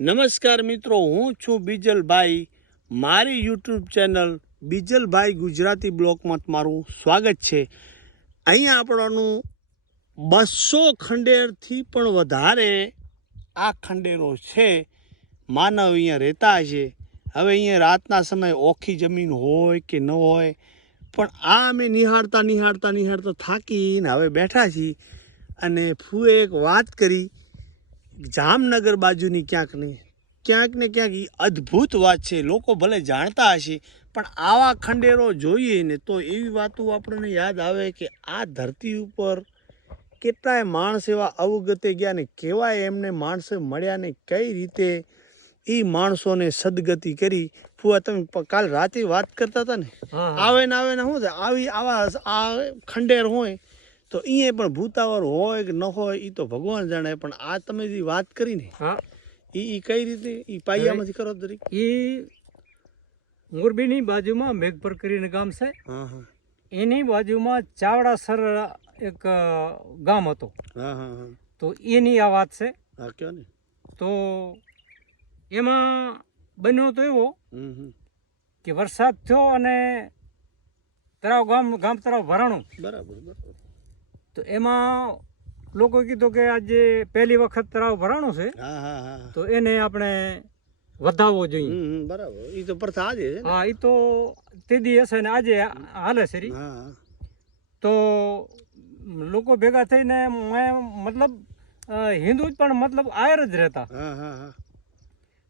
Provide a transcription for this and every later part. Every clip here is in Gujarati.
નમસ્કાર મિત્રો, હું છું બીજલભાઈ. મારી યુટ્યુબ ચેનલ બીજલભાઈ ગુજરાતી બ્લોકમાં તમારું સ્વાગત છે. અહીંયા આપણનું બસો ખંડેરથી પણ વધારે આ ખંડેરો છે. માનવ અહીંયા રહેતા છે. હવે અહીંયા રાતના સમયે ઓખી જમીન હોય કે ન હોય, પણ આ અમે નિહાળતા નિહાળતા નિહાળતા થાકીને હવે બેઠા છીએ. અને ફૂએ એક વાત કરી જામનગર બાજુની ક્યાંક નહીં ક્યાંક ને ક્યાંક એ અદ્ભુત વાત છે. લોકો ભલે જાણતા હશે પણ આવા ખંડેરો જોઈએ ને તો એવી વાતો આપણને યાદ આવે કે આ ધરતી ઉપર કેટલાય માણસ એવા અવગતે ગયા ને કેવાય એમને માણસે મળ્યા ને કઈ રીતે એ માણસોને સદગતિ કરી. ફુવા તમે કાલ રાતે વાત કરતા હતા ને? આવે ને આવે ને શું થાય? આવી આવા આ ખંડેર હોય તો અહીંયા પણ ભૂતાવર હોય કે ન હોય એ તો ભગવાન જાણે પણ આ તમે જે વાત કરી ને હા. એ ઈ કઈ રીતે એ પાયામાંથી કરો દરેક? એ મોરબીની બાજુમાં મેઘપર કરીને ગામ છે. હા હા. એની બાજુમાં ચાવડાસર એક ગામ હતો. હા હા હા. તો એની આ વાત છે. તો એમાં બન્યો તો એવો કે વરસાદ થયો અને તરાવ ગામ ગામ તરાવ ભરાણું. બરાબર બરાબર. તો એમાં લોકો કીધું કે આજે પહેલી વખત તળાવ ભરાણો છે તો એને આપણે વધાવવો જોઈએ. બરાબર. એ તો પ્રથા આજે છે હા એ તો તે દી હશે ને આજે હાલે છે તો લોકો ભેગા થઈને મેં મતલબ હિન્દુ જ પણ મતલબ આયર જ રહેતા. હા હા હા.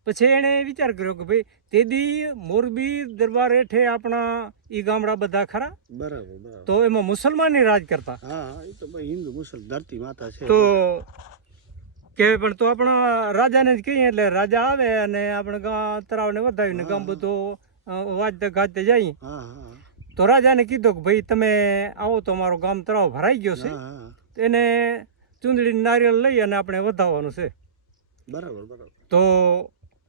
પછી એણે વિચાર કર્યો કે ભાઈ તે દી મોરબી દરબાર હેઠે આપણા ઈ ગામડા બધા ખરા? બરાબર તો એમાં મુસલમાની રાજ કરતા. હા હા એ તો હિન્દુ મુસલમાન ધરતી માતા છે. તો કે પણ તો આપણા રાજાને જ કહીએ એટલે રાજા આવે અને આપણે ગામ તળાવને વધાવીને ગામ બધું વાજતે ગાજતે જઈએ તો રાજાને કીધું કે ભાઈ તમે આવો તો અમારો ગામ તળાવ ભરાઈ ગયો છે. એને ચૂંદડી નારિયેળ લઈ અને આપણે વધાવવાનું છે. બરાબર બરાબર. તો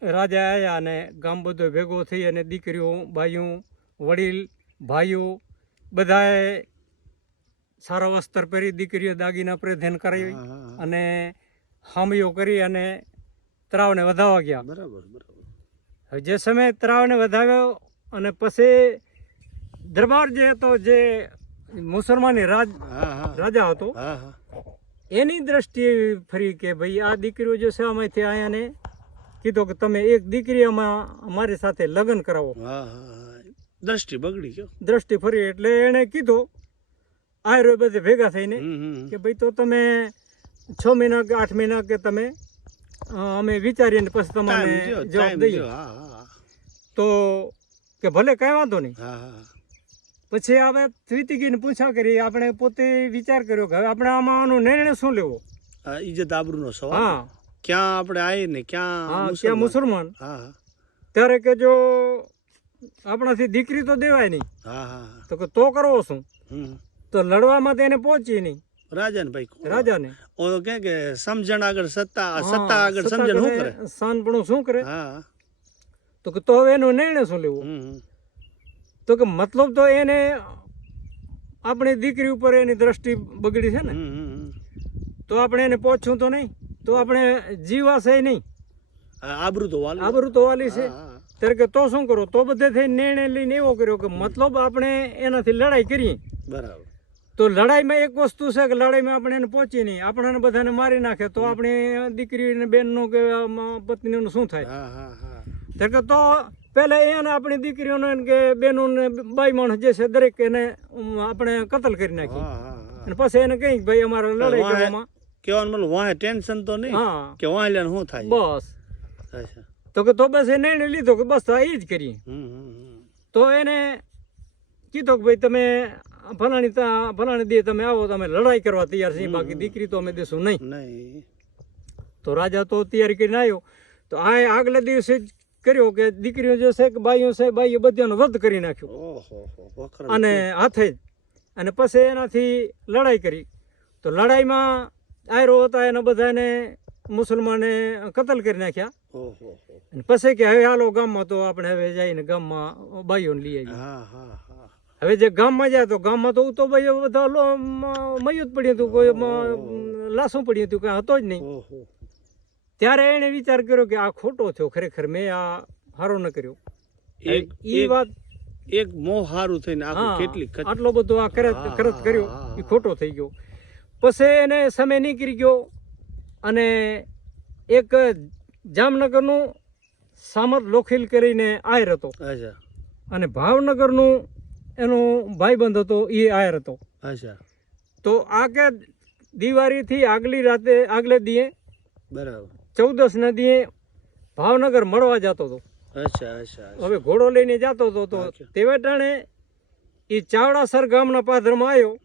રાજા આવ્યા અને ગામ બધો ભેગો થઈ અને દીકરીઓ ભાઈઓ વડીલ ભાઈઓ બધાએ સારા વસ્ત્ર પહેરી દીકરીઓ દાગીના પ્રધાન કરાવી અને હામીઓ કરી અને ત્રાવને વધાવવા ગયા. બરાબર બરાબર. હવે જે સમયે ત્રાવને વધાવ્યો અને પછી દરબાર જે હતો જે મુસલમાની રાજ રાજા હતો એની દ્રષ્ટિએ ફરી કે ભાઈ આ દીકરીઓ જે છે આમાંથી આયાને કીધું કે તમે એક દીકરીમાં અમારી સાથે લગ્ન કરાવો. દ્રષ્ટિ બગડી ગયો. દ્રષ્ટિ ફરી એટલે એણે કીધું આયરો બધે ભેગા થઈને કે ભાઈ તો તમે છ મહિના કે આઠ મહિના કે તમે અમે વિચારીને પછી તમારે જવાબ દઈએ. હા હા તો કે ભલે કાંઈ વાંધો નહીં. પછી હવે ત્રિતિકીને પૂછા કરી આપણે પોતે વિચાર કર્યો કે હવે આપણે આમાં આનો નિર્ણય શું લેવો? ઇજ્જત આબરૂનો સવાલ. હા. ક્યાં આપણે આવીએ ને હા ક્યાં મુસલમાન? હા ત્યારે કે જો આપણાથી દીકરી તો દેવાય નહીં. હા હા તો કે તો કરવો શું? તો લડવામાં તો એને પહોંચી નહીં. રાજાને ભાઈ રાજાને. ઓ કે કે સમજણ આગળ સત્તા સત્તા આગળ સમજણ શું કરે, શું કરે? હા તો કે તો હવે એનો નિર્ણય શું લેવો. તો કે મતલબ તો એને આપણી દીકરી ઉપર એની દ્રષ્ટિ બગડી છે ને. તો આપણે એને પહોંચવું તો નહીં? તો આપણે જીવાશે નહીં. આબરૂ તો વાલી. આબરૂ તો વાલી છે. ત્યારે કે તો શું કરો? તો બધે થઈ નિર્ણય લઈને એવો કર્યો કે મતલબ આપણે એનાથી લડાઈ કરીએ. બરાબર. તો લડાઈમાં એક વસ્તુ છે કે લડાઈમાં આપણે એને પહોંચી નહીં. આપણને બધાને મારી નાખે. તો આપણી દીકરી ને બેનનું કે પત્નીનું શું થાય? ત્યારે કે તો પહેલાં એને આપણી દીકરીઓને કે બેનોને બાઈ માણસ જે છે દરેક એને આપણે કતલ કરી નાખી અને પછી એને કહી કે ભાઈ અમારે લડાઈ કરવામાં કહેવાનું મતલબ વાહે ટેન્શન તો નહીં હા. કે વાહે લેન શું થાય? બસ. અચ્છા તો કે તો બસ એ નિર્ણય લીધો કે બસ તો આ એ જ કરી. તો એને કીધો કે ભાઈ તમે ફલાણી તા- ફલાણી દે તમે આવો તમે લડાઈ કરવા તૈયાર છીએ બાકી દીકરી તો અમે દેશું નહીં. નહીં. તો રાજા તો તૈયારી કરીને આવ્યો. તો આ આગલા દિવસે જ કર્યો કે દીકરીઓ જે છે કે બાઈઓ છે બાઈઓ બધાનો વધ કરી નાખ્યો. અને હાથે જ. અને પછી એનાથી લડાઈ કરી. તો લડાઈમાં આયરો હતા એના બધાને મુસલમાને કતલ કરી નાખ્યા. અને પછી કે હવે હાલો ગામમાં તો આપણે હવે જઈને ગામમાં બાઈઓને લઈ આવી હા હા હા. હવે જે ગામમાં જાય તો ગામમાં તો તો ભાઈઓ બધા મયું જ પડ્યું હતું કોઈ લાશું પડ્યું હતું કાંઈ હતો જ નહીં. ત્યારે એણે વિચાર કર્યો કે આ ખોટો થયો ખરેખર મેં આ સારો ન કર્યો. એ વાત એક મોહ હારું થઈને કેટલી આટલો બધો આ કરત કરત કર્યો. એ ખોટો થઈ ગયો. પછી એને સમય નીકળી ગયો અને એક જામનગરનું સામત લોખીલ કરીને આયર હતો. અચ્છા. અને ભાવનગરનું એનો ભાઈબંધ હતો એ આયર હતો. અચ્છા. તો આ કે દિવાળીથી આગલી રાતે આગલે દીએ બરાબર. ચૌદસ નદીએ ભાવનગર મળવા જતો હતો. અચ્છા અચ્છા અચ્છા. હવે ઘોડો લઈને જતો હતો તો અચ્છા. તે વેટાણે એ ચાવડાસર ગામના પાદરમાં આવ્યો.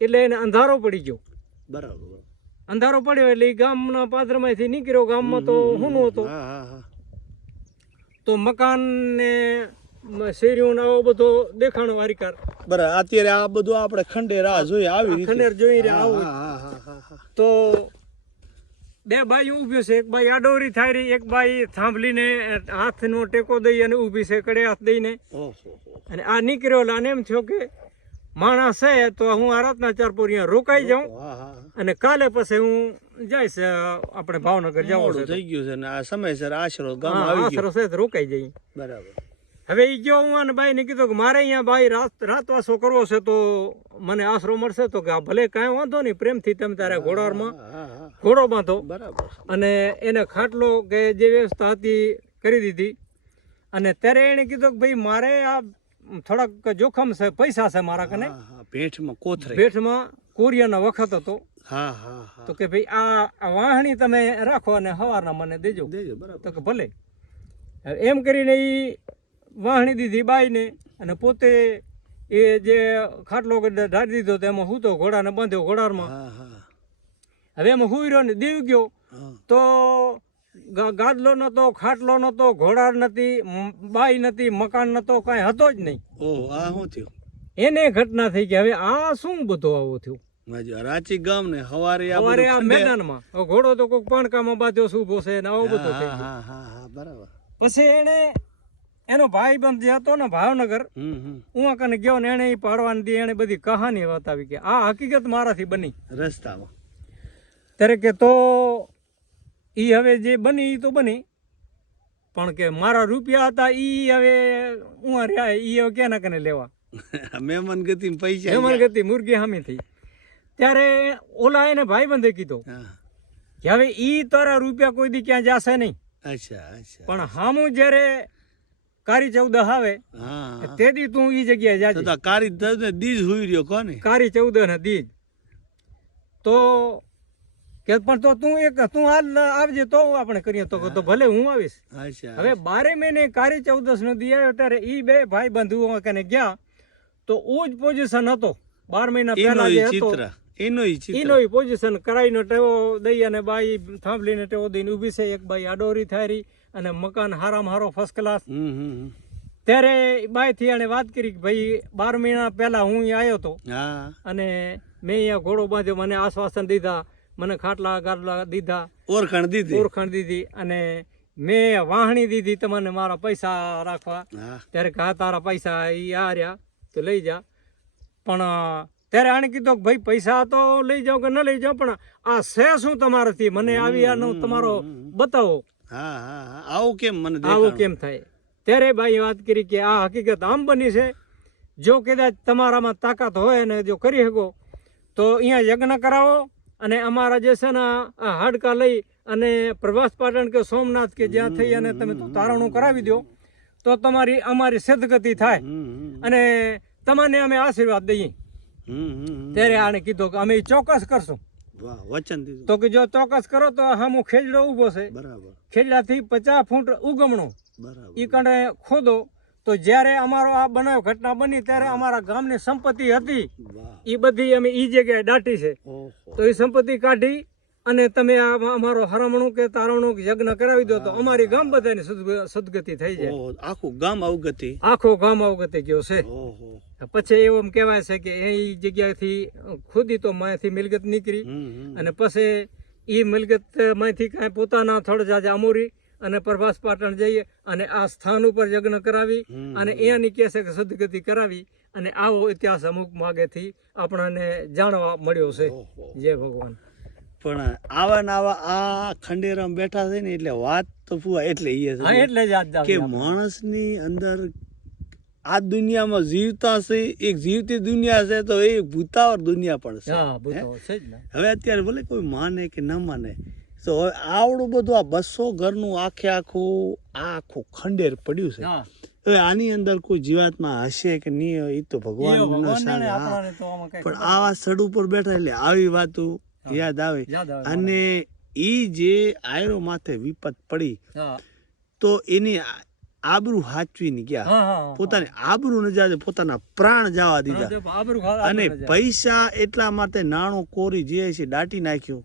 એટલે એને અંધારો પડી ગયો. બરાબર. અંધારો પડ્યો એટલે એ ગામના પાદરમાંથી નીકળ્યો. ગામમાં તો હું હતો તો મકાન ને મ- શેરીઓ ને આવો બધો દેખાણો વારીકાર બરાબર અત્યારે આ બધું આપણે ખંડેર રાહ જોઈએ આવી ખંડેર જોઈ રહ્યા આવું. તો બે બાઈ ઊભી છે. એક બાઈ આડોરી થાય રહી એક બાઈ થાંભલીને હાથનો ટેકો દઈ અને ઊભી છે કડે હાથ દઈને. અને આ નીકળ્યો એટલે આને એમ થયો કે માણસ છે તો હું આ રાતના ચાર અહીંયા રોકાઈ જાઉં. અને કાલે પછી હું જઈશ આપણે ભાવનગર જવાનું થઈ ગયું છે ને આ સમયસર આશરો ગામ આવી આશરો ગયો. છે રોકાઈ જઈ બરાબર. હવે એ ગયો હું અને બાઈને કીધું કે મારે અહીંયા બાઈ રાત રાતવાસો કરવો છે તો મને આશરો મળશે તો કે આ ભલે કાંઈ વાંધો નહીં પ્રેમથી તમે તારા ઘોડામાં. ઘોડો બાંધો. બરાબર. અને એને ખાટલો કે જે વ્યવસ્થા હતી કરી દીધી. અને ત્યારે એણે કીધું કે ભાઈ મારે આ થોડાક જોખમ છે પૈસા છે મારા કને. હા. કોથરે ભેટમાં કોરિયાનો વખત હતો. હા હા તો કે ભાઈ આ વાહણી તમે રાખો અને સવારના મને દેજો. દેજો બરાબર. તો કે ભલે. એમ કરીને એ વાહણી દીધી બાઈને અને પોતે એ જે ખાટલો ઢાળી દીધો તો એમાં હું તો ઘોડાને બાંધ્યો ઘોડામાં હવે એમાં હુઈ રહ્યો ને દીવ ગયો. તો ગાદલો નતો ખાટલો નતો ઘોડા નથી બાઈ નથી મકાન નતો કાંઈ હતો જ નહીં. ઓહો આ શું થયું? એને ઘટના થઈ ગઈ હવે આ શું બધું આવું થયું? રાંચી ગામ ને હવારે આ આ મેદાનમાં. ઘોડો તો કોઈક પાણકામાં બાંધ્યો શું ભોસે ને આવું બધું થઈ હા હા હા હા બરાબર. પછી એને એનો ભાઈ બંધ જે હતો ને ભાવનગર ઉવા કને ગયો ને એને પાડવાની દી એને બધી કહાની બતાવી કે આ હકીકત મારાથી બની. રસ્તામાં. ત્યારે કે તો ઈ હવે જે બની એ તો બની. પણ કે મારા રૂપિયા હતા એ હવે ઉવા રહ્યા એ હવે ક્યાં કને લેવા? મહેમાન ગતિ પૈસા ગયા. ગતિ મુરગી હામી થઈ. ત્યારે ઓલા એને ભાઈબંધે કીધો હા. કે હવે ઈ તારા રૂપિયા કોઈ દી ક્યાં જશે નહીં. અચ્છા અચ્છા. પણ હામું જ્યારે કારી ચૌદ આવે હા. તે દી તું ઈ જગ્યાએ જાજે. તો કારી દસ ને દીજ હુઈ રહ્યો કોને? કારી ચૌદ ને દીજ. તો કે પણ તો તું એક તું હાલ આવજે તો આપણે કરીએ. તો તો ભલે હું આવીશ. હવે બારે મહિને કારી ચૌદસ નદી આવ્યો ત્યારે ઈ બે ભાઈ બંધુઓ કને ગયા તો જ પોઝિશન હતો. બાર મહિના પહેલા જે હતો એનો ઈનો પોઝિશન કરાઈનો ટેવો દઈ અને બાઈ થાંભલીને ટેવો દઈને ઊભી છે. એક બાઈ આડોરી થારી અને મકાન હારામ હારો ફર્સ્ટ ક્લાસ ત્યારે બાઈ થી એણે વાત કરી કે ભાઈ બાર મહિના પહેલા હું આવ્યો હતો અને મેં અહીંયા ઘોડો બાંધ્યો મને આશ્વાસન દીધા. મને ખાટલા ગાટલા દીધા ઓળખાણ દીધી? ઓળખાણ દીધી અને મેં વાહણી દીધી તમને મારા પૈસા રાખવા. ત્યારે કે તારા પૈસા એ આ રહ્યા તો લઈ જા. પણ ત્યારે આને કીધું કે ભાઈ પૈસા તો લઈ જાઓ કે ન લઈ જાઓ પણ આ છે શું તમારાથી? મને આવી આનો તમારો બતાવો. આવું કેમ મને આવું કેમ થાય? ત્યારે ભાઈ વાત કરી કે આ હકીકત આમ બની છે. જો કદાચ તમારામાં તાકાત હોય ને જો કરી શકો તો અહીંયા યજ્ઞ કરાવો અને અમારા જે છે ને આ હાડકા લઈ અને પ્રવાસ પાટણ કે સોમનાથ કે જ્યાં થઈ અને તમે તારણું કરાવી દો તો તમારી અમારી સદગતિ થાય. અને તમને અમે આશીર્વાદ દઈએ. ત્યારે આને કીધું કે અમે ચોક્કસ કરશું. વચન દીધું. તો કે જો ચોક્કસ કરો તો હમ ખેજડો ઊભો છે. બરાબર. ખેજડાથી પચાસ ફૂટ ઉગમણો. બરાબર. ઈ કણે ખોદો. તો જ્યારે અમારો આ બનાવ ઘટના બની ત્યારે અમારા ગામની સંપત્તિ હતી. એ બધી અમે ઈ જગ્યાએ દાટી છે. તો એ સંપત્તિ કાઢી અને તમે અમારો હરામણું કે તારણું યજ્ઞ કરાવી દો તો અમારી ગામ બધાની સદગ- સદગતિ થઈ જાય. આખું ગામ અવગતિ. આખો ગામ અવગતિ ગયો છે. પછી એવું કહેવાય છે કે એ જગ્યાથી ખુદી તો માયાથી મિલકત નીકળી. અને પછી એ મિલકતમાંથી કાંઈ પોતાના થોડા જાજા અમૂરી અને પ્રભાસ પાટણ જઈએ અને આ સ્થાન ઉપર યજ્ઞ કરાવી અને અહીંયાની કહેશે કે સદગતિ કરાવી અને આવો ઇતિહાસ અમુક માગેથી આપણને જાણવા મળ્યો છે. જય ભગવાન. પણ આવા નાવા આ ખંડેરામ બેઠા છે ને એટલે વાત તો ફુવા એટલે એ એટલે જ કે માણસની અંદર આ દુનિયામાં જીવતા છે એક જીવતી દુનિયા છે તો એ ભૂતાવર દુનિયા પણ છે. હવે અત્યારે ભલે કોઈ માને કે ન માને તો હવે આવડું બધું આ બસો ઘરનું આખે આખું આ આખું ખંડેર પડ્યું છે. હવે આની અંદર કોઈ જીવાતમાં હશે કે નહીં એ તો ભગવાન ને પણ આવા સ્થળ ઉપર બેઠા એટલે આવી વાતો યાદ આવે. અને એ જે આયરો માથે વિપત પડી તો એની આબરૂ હાચવીને ગયા. હા હા પોતાની આબરૂ ન જાય પોતાના પ્રાણ જવા દીધા. અને પૈસા એટલા માટે નાણું કોરી જે છે દાટી નાખ્યું.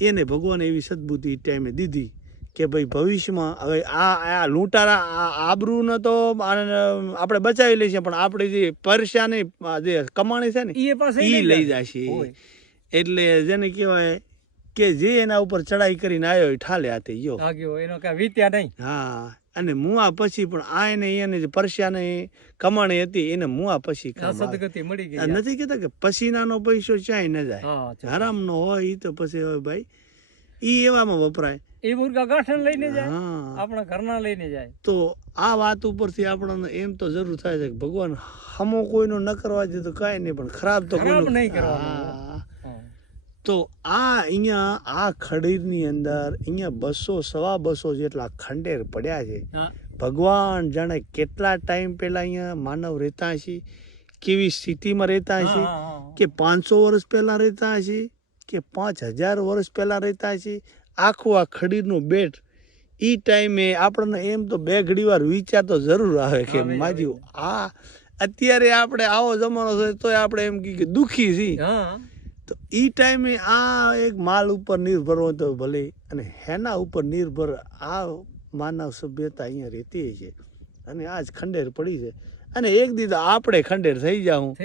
એને ભગવાને એવી સદબુદ્ધિ ટાઈમે દીધી કે ભાઈ ભવિષ્યમાં હવે આ આ લૂંટારા આ આબરૂને તો આપણે બચાવી લઈશું પણ આપણે જે પરેશાની આ જે કમાણી છે ને એ પાસે લઈ જશે. એટલે જેને કહેવાય કે જે એના ઉપર ચડાઈ કરીને આવ્યો એ ઠાલે હાથે ગયો. એનો કઈ વીત્યા નહીં. હા. અને મુઆ પછી પણ આ એને એને જે પરસ્યાને કમાણી હતી એને મુઆ પછી સદગતિ મળી ગઈ નથી કહેતા કે પસીનાનો પૈસો ક્યાંય ન જાય. હરામનો હોય ઈ તો પછી હોય ભાઈ ઈ એવામાં વપરાય. એ મુર્ગા ગાંઠણ લઈને જાય આપણા ઘરના લઈને જાય. તો આ વાત ઉપરથી આપણને એમ તો જરૂર થાય છે કે ભગવાન હમો કોઈનો ન કરવા દે તો કાંઈ નહીં પણ ખરાબ તો ખરાબ નહીં કરવાનું. તો આ અહીંયા આ ખડીરની અંદર અહીંયા બસો સવા બસો જેટલા ખંડેર પડ્યા છે. ભગવાન જાણે કેટલા ટાઈમ પહેલા અહીંયા માનવ રહેતા છે કેવી સ્થિતિમાં રહેતા હા. કે પાંચસો વર્ષ પહેલા રહેતા છે કે પાંચ હજાર વર્ષ પહેલા રહેતા છે આખું આ ખડીરનું બેટ એ ટાઈમે આપણને એમ તો બે ઘડી વાર વિચાર તો જરૂર આવે કે માજી આ અત્યારે આપણે આવો જમાનો છે તોય આપણે એમ કે દુઃખી છીએ. તો એ ટાઈમે આ એક માલ ઉપર નિર્ભર હોય તો ભલે અને હેના ઉપર નિર્ભર આ માનવ સભ્યતા અહીંયા રહેતી છે. અને આજ ખંડેર પડી છે. અને એક દીધો આપણે ખંડેર થઈ જાઉં.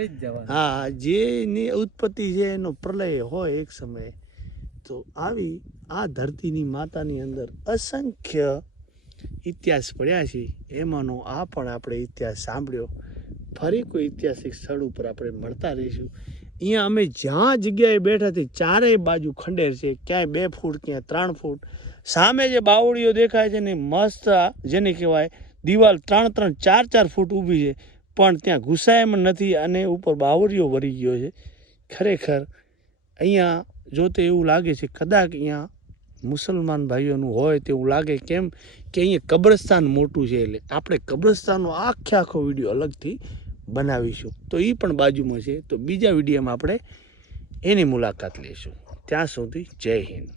હા જેની ઉત્પત્તિ છે એનો પ્રલય હોય એક સમયે. તો આવી આ ધરતીની માતાની અંદર અસંખ્ય ઇતિહાસ પડ્યા છે. એમાંનો આ પણ આપણે ઇતિહાસ સાંભળ્યો. ફરી કોઈ ઐતિહાસિક સ્થળ ઉપર આપણે મળતા રહીશું. અહીંયા અમે જ્યાં જગ્યાએ બેઠા હતી ચારેય બાજુ ખંડેર છે. ક્યાંય બે ફૂટ, ક્યાંય ત્રણ ફૂટ. સામે જે બાવળીઓ દેખાય છે ને મસ્ત જેને કહેવાય, દિવાલ ત્રણ ત્રણ, ચાર ચાર ફૂટ ઊભી છે. પણ ત્યાં ઘૂસાયમાં નથી અને ઉપર બાવળીઓ વરી ગયો છે. ખરેખર, અહીંયા જોતે એવું લાગે છે, કદાચ અહીંયા મુસલમાન ભાઈઓનું હોય તેવું લાગે. કેમ કે અહીંયા કબ્રસ્તાન મોટું છે એટલે આપણે કબ્રસ્તાનનો આખે આખો વીડિયો અલગથી બનાવીશું. તો એ પણ બાજુમાં છે. તો બીજા વિડીયોમાં આપણે એની મુલાકાત લઈશું. ત્યાં સુધી જય હિન્દ.